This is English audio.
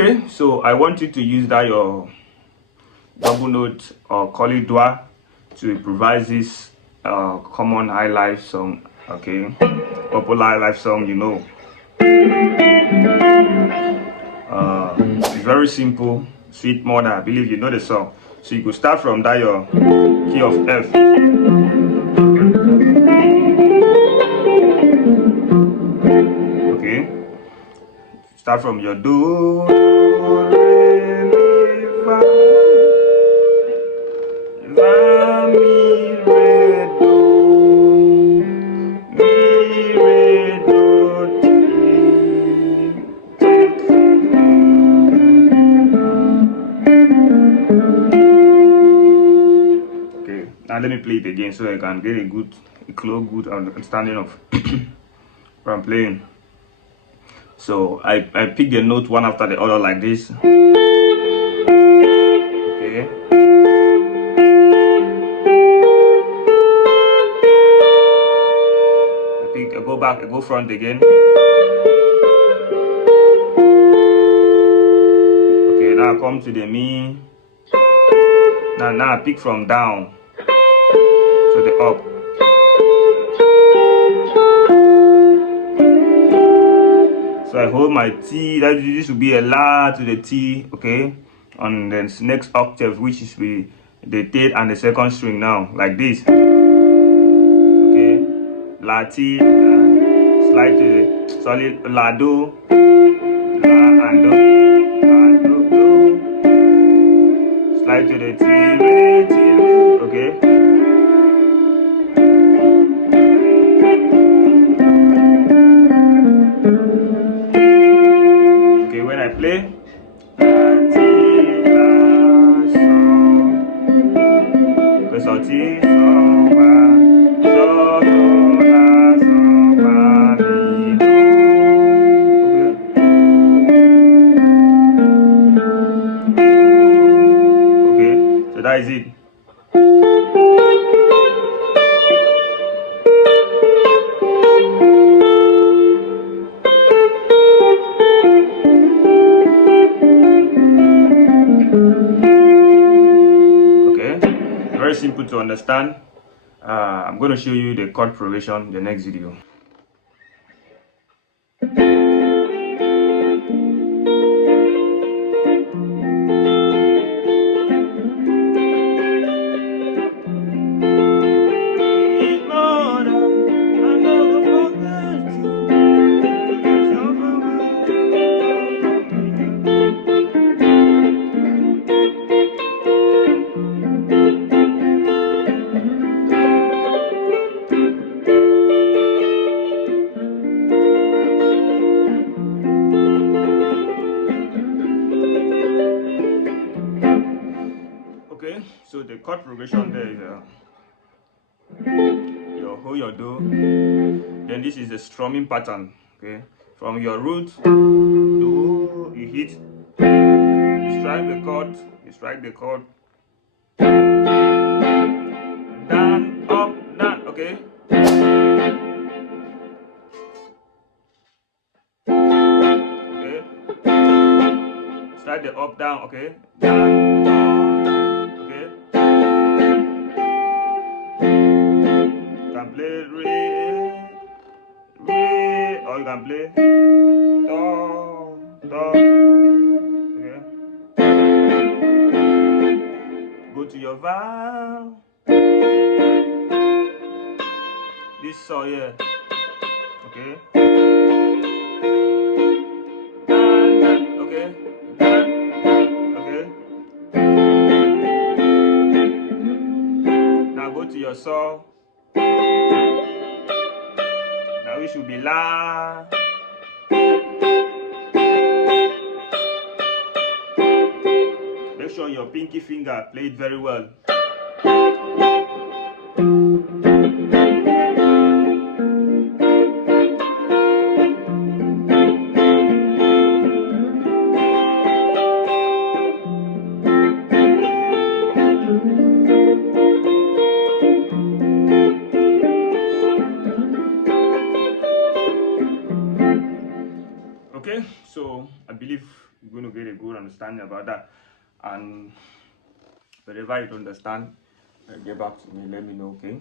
Okay, so I want you to use that your double note or call it dua to improvise this common Highlife song. Okay, popular Highlife song, you know. It's very simple, sweet mother. I believe you know the song. So you could start from that your key of F. Okay, start from your do, re, mi, fa, la, mi, re, do, mi, re, do, ti. Okay, now let me play it again so I can get a good understanding of what I'm playing. So I pick the note one after the other like this. Okay. I go back, I go front again. Okay, now I come to the mi. Now I pick from down to the up. So I hold my T, this will be a La to the T, okay? On the next octave, which is the third and the second string now, like this. Okay, La T, slide to the solid La Do, La and Do, La Do, Do. Slide to the T, Re, T, Re, okay? Okay, when I play, La, T, La, So, so, T, So, La, So, Do, La, So, La, Mi, Do, okay? Okay, so that is it. Very simple to understand. I'm going to show you the chord progression in the next video. Okay, so the chord progression there is your ho, your do. Then this is the strumming pattern. Okay, from your root, do, you hit, you strike the chord, down, up, down. Okay. Okay. Strike the up, down. Okay. Down, down. Okay. You can play re, or you can play do, do. Okay. Go to your vowel. This saw here. Okay. Okay. Okay. Now go to your saw. Now it should be La. Make sure your pinky finger played very well. Okay, so I believe you're going to get a good understanding about that. And wherever you don't understand, get back to me, let me know, okay?